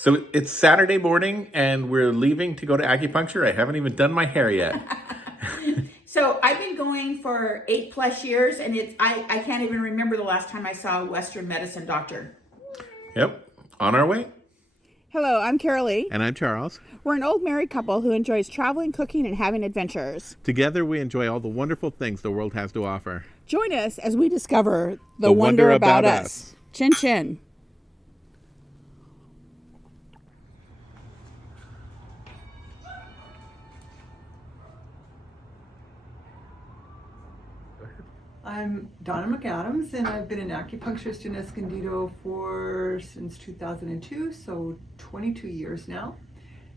So it's Saturday morning and we're leaving to go to acupuncture. I haven't even done my hair yet. So I've been going for 8+ years, and I can't even remember the last time I saw a Western medicine doctor. Yep, on our way. Hello, I'm Carolee. And I'm Charles. We're an old married couple who enjoys traveling, cooking, and having adventures. Together we enjoy all the wonderful things the world has to offer. Join us as we discover the The wonder wonder about about us. us. Chin chin. I'm Donna McAdams, and I've been an acupuncturist in Escondido since 2002, so 22 years now.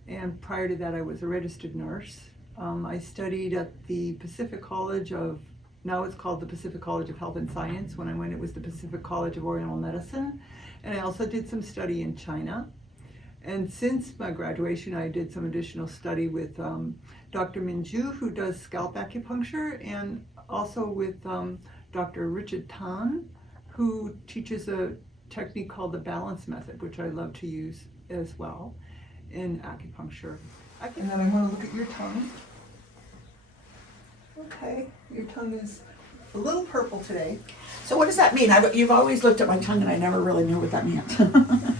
And prior to that, I was a registered nurse. I studied at the Pacific College now it's called the Pacific College of Health and Science. When I went, it was the Pacific College of Oriental Medicine. And I also did some study in China. And since my graduation, I did some additional study with Dr. Minju, who does scalp acupuncture, and also with Dr. Richard Tan, who teaches a technique called the balance method, which I love to use as well in acupuncture. And then I want to look at your tongue. Okay, your tongue is a little purple today. So what does that mean? You've always looked at my tongue, and I never really knew what that meant.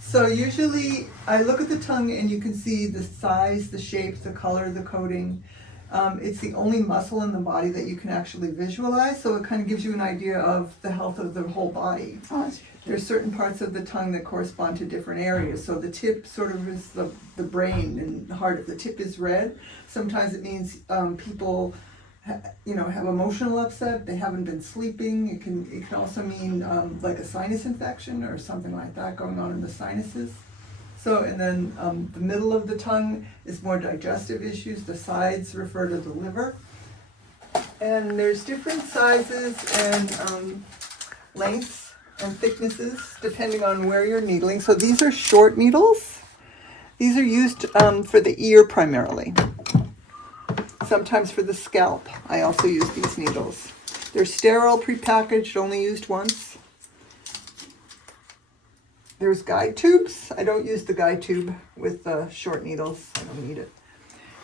So usually I look at the tongue and you can see the size, the shape, the color, the coating. It's the only muscle in the body that you can actually visualize, so it kind of gives you an idea of the health of the whole body. There's certain parts of the tongue that correspond to different areas. So the tip sort of is the brain and the heart. If the tip is red, sometimes it means people have emotional upset, they haven't been sleeping. It can also mean like a sinus infection or something like that going on in the sinuses. So, and then the middle of the tongue is more digestive issues. The sides refer to the liver. And there's different sizes and lengths and thicknesses depending on where you're needling. So these are short needles. These are used for the ear primarily. Sometimes for the scalp, I also use these needles. They're sterile, prepackaged, only used once. There's guide tubes. I don't use the guide tube with the short needles. I don't need it.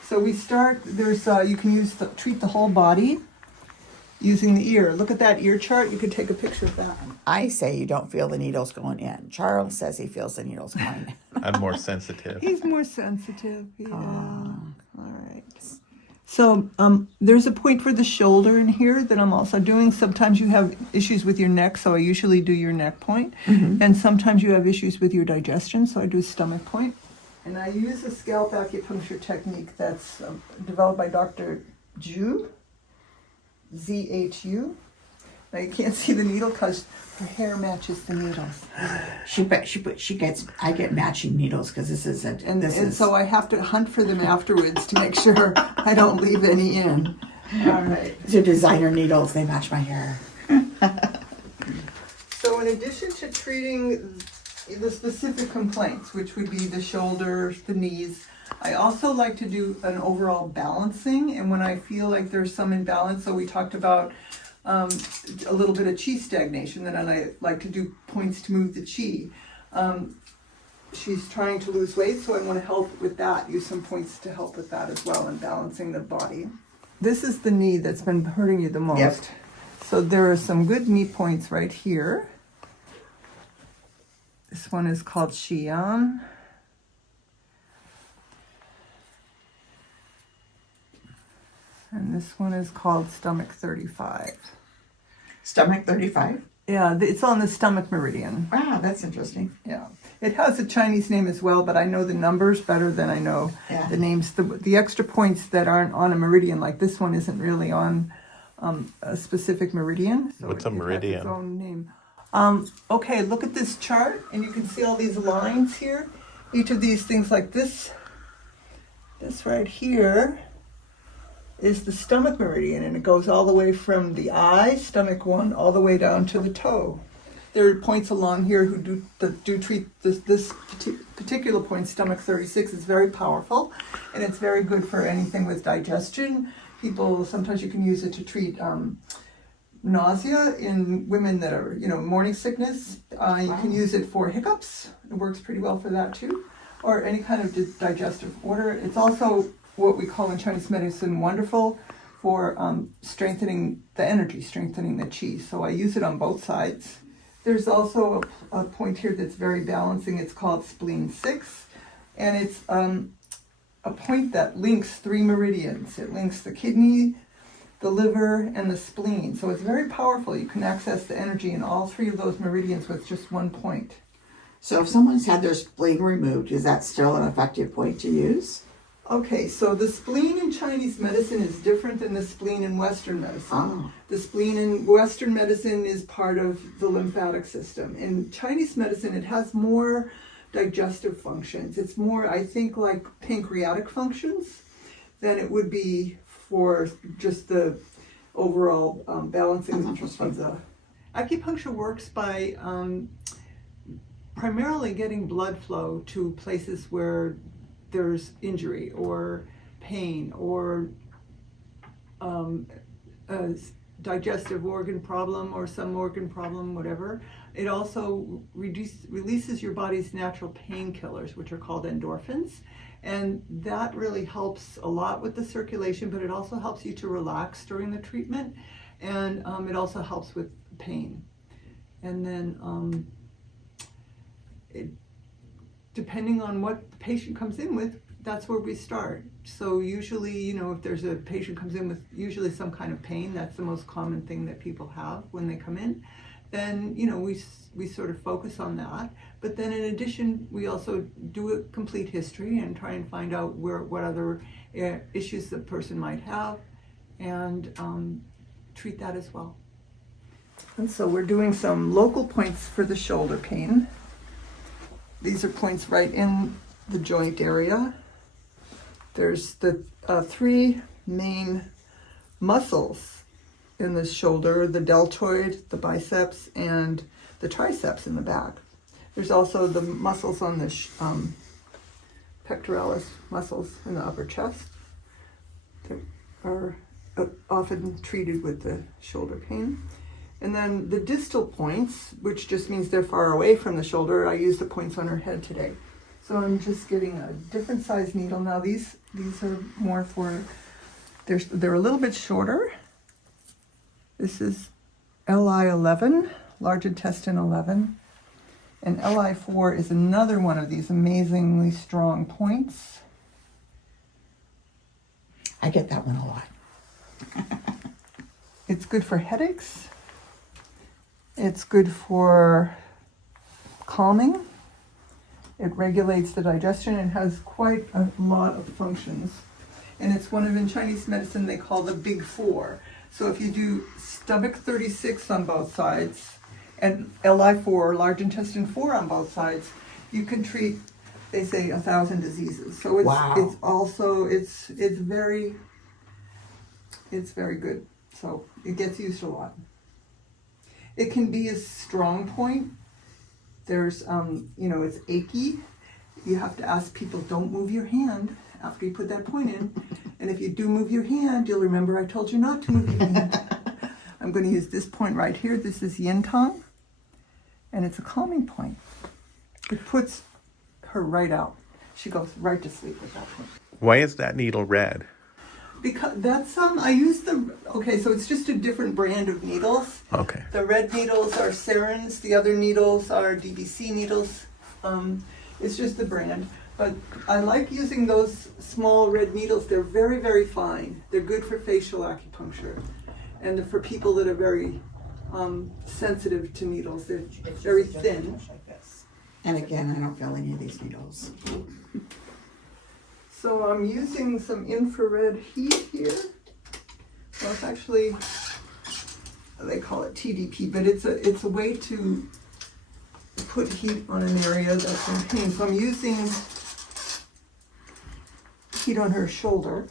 So we start, you can treat the whole body using the ear. Look at that ear chart. You can take a picture of that. I say you don't feel the needles going in. Charles says he feels the needles going in. I'm more sensitive. He's more sensitive. Yeah. All right. So there's a point for the shoulder in here that I'm also doing. Sometimes you have issues with your neck, so I usually do your neck point. Mm-hmm. And sometimes you have issues with your digestion, so I do stomach point. And I use a scalp acupuncture technique that's developed by Dr. Zhu, Z-H-U. Now you can't see the needle because her hair matches the needles. I get matching needles because this is it. And so I have to hunt for them afterwards to make sure I don't leave any in. All right. These are designer needles. They match my hair. So in addition to treating the specific complaints, which would be the shoulders, the knees, I also like to do an overall balancing. And when I feel like there's some imbalance, so we talked about a little bit of chi stagnation, then I like to do points to move the chi. She's trying to lose weight, so I want to help with that, use some points to help with that as well, and balancing the body. This is the knee that's been hurting you the most. Yep. So there are some good knee points right here. This one is called Xi'an. And this one is called Stomach 35. Stomach 35? Yeah, it's on the stomach meridian. Wow, that's interesting. Yeah. It has a Chinese name as well, but I know the numbers better than I know the names. The extra points that aren't on a meridian, like this one, isn't really on a specific meridian. So what's a meridian? It has its own name. Okay, look at this chart, and you can see all these lines here. Each of these things like this right here, is the stomach meridian, and it goes all the way from the eye, stomach 1, all the way down to the toe. There are points along here who do treat this particular point, stomach 36, is very powerful, and it's very good for anything with digestion. Sometimes you can use it to treat nausea in women that are, morning sickness. You can use it for hiccups. It works pretty well for that too. Or any kind of digestive order. It's also what we call in Chinese medicine wonderful for strengthening the energy, strengthening the qi. So I use it on both sides. There's also a point here that's very balancing. It's called spleen 6. And it's a point that links 3 meridians. It links the kidney, the liver, and the spleen. So it's very powerful. You can access the energy in all 3 of those meridians with just one point. So if someone's had their spleen removed, is that still an effective point to use? Okay, so the spleen in Chinese medicine is different than the spleen in Western medicine. Oh. The spleen in Western medicine is part of the lymphatic system. In Chinese medicine, it has more digestive functions. It's more, I think, like pancreatic functions than it would be for just the overall balancing of the... Acupuncture works by primarily getting blood flow to places where there's injury or pain or a digestive organ problem or some organ problem, whatever. It also releases your body's natural painkillers, which are called endorphins. And that really helps a lot with the circulation, but it also helps you to relax during the treatment. And it also helps with pain. And then depending on what the patient comes in with, that's where we start. So usually, if there's a patient comes in with usually some kind of pain, that's the most common thing that people have when they come in, then, we sort of focus on that. But then in addition, we also do a complete history and try and find out what other issues the person might have and treat that as well. And so we're doing some local points for the shoulder pain. These are points right in the joint area. There's the 3 main muscles in the shoulder, the deltoid, the biceps, and the triceps in the back. There's also the muscles on the pectoralis muscles in the upper chest that are often treated with the shoulder pain. And then the distal points, which just means they're far away from the shoulder, I use the points on her head today. So I'm just getting a different size needle. Now these are more for, they're a little bit shorter. This is LI11, large intestine 11. And LI4 is another one of these amazingly strong points. I get that one a lot. It's good for headaches. It's good for calming. It regulates the digestion and has quite a lot of functions. And it's one of, in Chinese medicine, they call the big 4. So if you do stomach 36 on both sides and LI4, large intestine 4 on both sides, you can treat, they say, 1,000 diseases. So it's Wow. it's also it's very good. So it gets used a lot. It can be a strong point. There's, it's achy. You have to ask people, don't move your hand after you put that point in. And if you do move your hand, you'll remember I told you not to move your hand. I'm going to use this point right here. This is yin tong. And it's a calming point. It puts her right out. She goes right to sleep with that point. Why is that needle red? Because that's, I use so it's just a different brand of needles. Okay. The red needles are Sarins, the other needles are DBC needles. It's just the brand. But I like using those small red needles. They're very, very fine. They're good for facial acupuncture. And for people that are very sensitive to needles. They're very thin. And again, I don't feel any of these needles. So I'm using some infrared heat here. Well, it's actually, they call it TDP, but it's a way to put heat on an area that's in pain. So I'm using heat on her shoulder.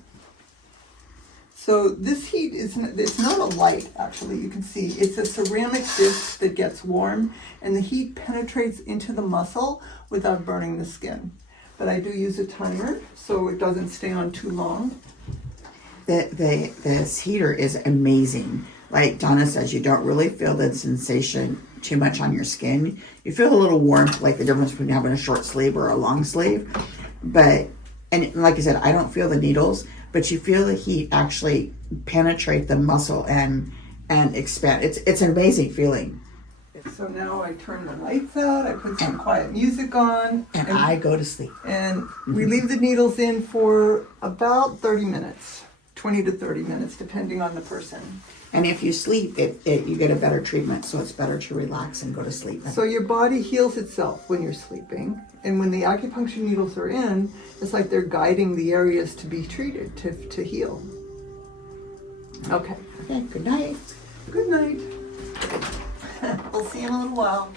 So this heat it's not a light, actually, you can see. It's a ceramic disc that gets warm, and the heat penetrates into the muscle without burning the skin. But I do use a timer, so it doesn't stay on too long. This heater is amazing. like Donna says, you don't really feel the sensation too much on your skin. You feel a little warmth, like the difference between having a short sleeve or a long sleeve. But, and like I said, I don't feel the needles, but you feel the heat actually penetrate the muscle and expand. It's an amazing feeling. So now I turn the lights out, I put some quiet music on, And I go to sleep. and we leave the needles in for about 30 minutes, 20 to 30 minutes, depending on the person. And if you sleep, you get a better treatment, so it's better to relax and go to sleep. So your body heals itself when you're sleeping, and when the acupuncture needles are in, it's like they're guiding the areas to be treated, to heal. Okay, Okay, good night. good night. We'll see you in a little while.